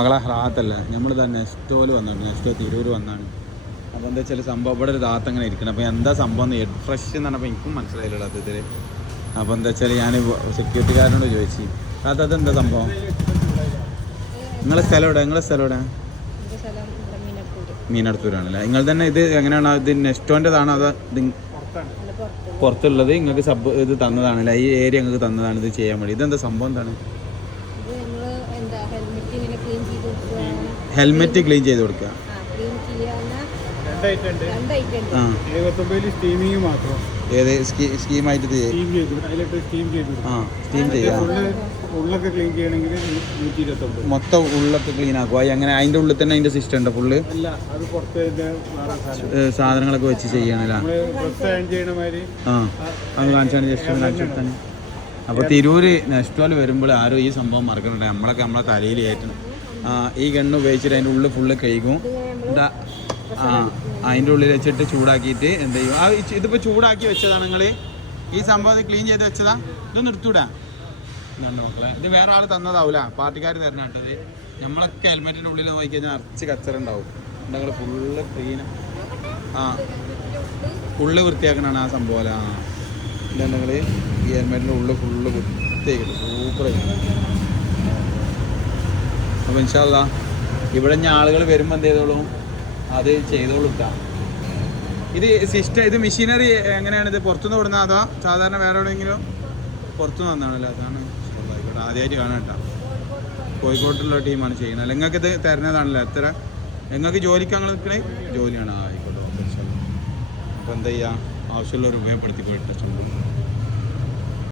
മകളെ റാത്തല്ല? നമ്മൾ തന്നെ നെസ്റ്റോയിൽ വന്നിട്ടുണ്ട് നെസ്റ്റോ തിരൂർ വന്നാണ്. അപ്പോൾ എന്താ വെച്ചാൽ സംഭവം ഇവിടെ ഒരു ദാത്ത് അങ്ങനെ ഇരിക്കണം. അപ്പോൾ എന്താ സംഭവം എന്ന് ഫ്രഷ് എന്ന് പറഞ്ഞപ്പോൾ എനിക്കും മനസ്സിലായില്ല ഇതിൽ അപ്പോൾ എന്താ വെച്ചാൽ ഞാൻ സെക്യൂരിറ്റിക്കാരനോട് ചോദിച്ചു. അത് അതെന്താ സംഭവം? നിങ്ങളെ സ്ഥലം എവിടെ? നിങ്ങളെ സ്ഥലം എവിടെ? മീനടത്തൂരാണല്ലേ? നിങ്ങൾ തന്നെ ഇത് എങ്ങനെയാണ്? ഇത് നെസ്റ്റോന്റെതാണോ അതോ ഇത് പുറത്തുള്ളത്? നിങ്ങൾക്ക് സബ് ഇത് തന്നതാണല്ലേ? ഈ ഏരിയ നിങ്ങൾക്ക് തന്നതാണ് ഇത് ചെയ്യാൻ വേണ്ടി. ഇതെന്താ സംഭവം എന്താണ് ഇത് നമ്മൾ എന്താ ഹെൽമെറ്റ് ഇങ്ങനെ ക്ലീൻ ചെയ്ത് കൊടുക്കുക ഹെൽമെറ്റ് ക്ലീൻ ചെയ്ത് കൊടുക്കുക. ആ സ്റ്റീമിങ് മാത്രം. ഏത് സ്കീമായിട്ട് ആ സ്റ്റീം ചെയ്യാം ഉള്ളൊക്കെ ക്ലീൻ ചെയ്യണമെങ്കിൽ നൂറ്റി ഇരുപത്തൊമ്പത് മൊത്തം ഉള്ളൊക്കെ ക്ലീൻ ആക്കുക അങ്ങനെ അതിന്റെ ഉള്ളിൽ തന്നെ അതിന്റെ സിസ്റ്റം ഉണ്ട് ഫുള്ള് അല്ല അത് പുറത്ത് സാധനങ്ങളൊക്കെ വെച്ച് ചെയ്യണല്ലേ ആ അത് കാണിച്ചാണ് ജസ്റ്റ് ഒന്ന് കാണിച്ചു കൊടുത്താൽ അപ്പോൾ തിരൂര് നെക്സ്റ്റ് വരുമ്പോൾ ആരും ഈ സംഭവം മറക്കുന്നുണ്ട് നമ്മളൊക്കെ നമ്മളെ തലയിൽ ഏറ്റണം ഈ ഗണ്ണ് ഉപയോഗിച്ചിട്ട് അതിന്റെ ഉള്ളിൽ ഫുള്ള് കഴിക്കും എന്താ ആ അതിന്റെ ഉള്ളിൽ വെച്ചിട്ട് ചൂടാക്കിയിട്ട് എന്ത് ചെയ്യും? ആ ഇതിപ്പോൾ ചൂടാക്കി വെച്ചതാണ് നിങ്ങൾ ഈ സംഭവം ക്ലീൻ ചെയ്ത് വെച്ചതാ? ഇത് നിർത്തൂടാ ഇത് വേറെ ആൾ തന്നതാവൂല. പാർട്ടിക്കാർ തരണാട്ടത് നമ്മളൊക്കെ ഹെൽമെറ്റിന്റെ ഉള്ളിൽ നോക്കി കഴിഞ്ഞാൽ അറച്ച് കച്ചറ ഉണ്ടാവും. നിങ്ങൾ ഫുള്ള് ക്ലീൻ ആ ഉള്ളു വൃത്തിയാക്കണാണ് ആ സംഭവം അല്ല? ഈ ഹെൽമെറ്റിന്റെ ഉള്ളിൽ ഫുള്ള് വൃത്തിയാക്കി സൂപ്പർ അപ്പോൾ ഇൻഷാല്ല ഇവിടെ ഞാൻ ആളുകൾ വരുമ്പോൾ എന്ത് ചെയ്തോളൂ? അത് ചെയ്തോളൂ. ഇത് സിസ്റ്റം ഇത് മെഷീനറി എങ്ങനെയാണ്? ഇത് പുറത്തുനിന്ന് വിടുന്ന അതോ സാധാരണ വേറെ എവിടെയെങ്കിലും? പുറത്തുനിന്ന് വന്നാണല്ലോ? അതാണ്. ഇവിടെ ആദ്യമായിട്ട് കാണാം കേട്ടോ. കോഴിക്കോട്ടുള്ള ടീമാണ് ചെയ്യുന്നത്. അല്ല നിങ്ങൾക്ക് ഇത് തരുന്നതാണല്ലോ? എത്ര? നിങ്ങൾക്ക് ജോലിക്ക് അങ്ങനെ നിൽക്കണേ ജോലിയാണ്. ആയിക്കോട്ടെ അപ്പോൾ എന്താ ചെയ്യുക ആവശ്യമുള്ളവർ ഉപയോഗപ്പെടുത്തിക്കോട്ടെ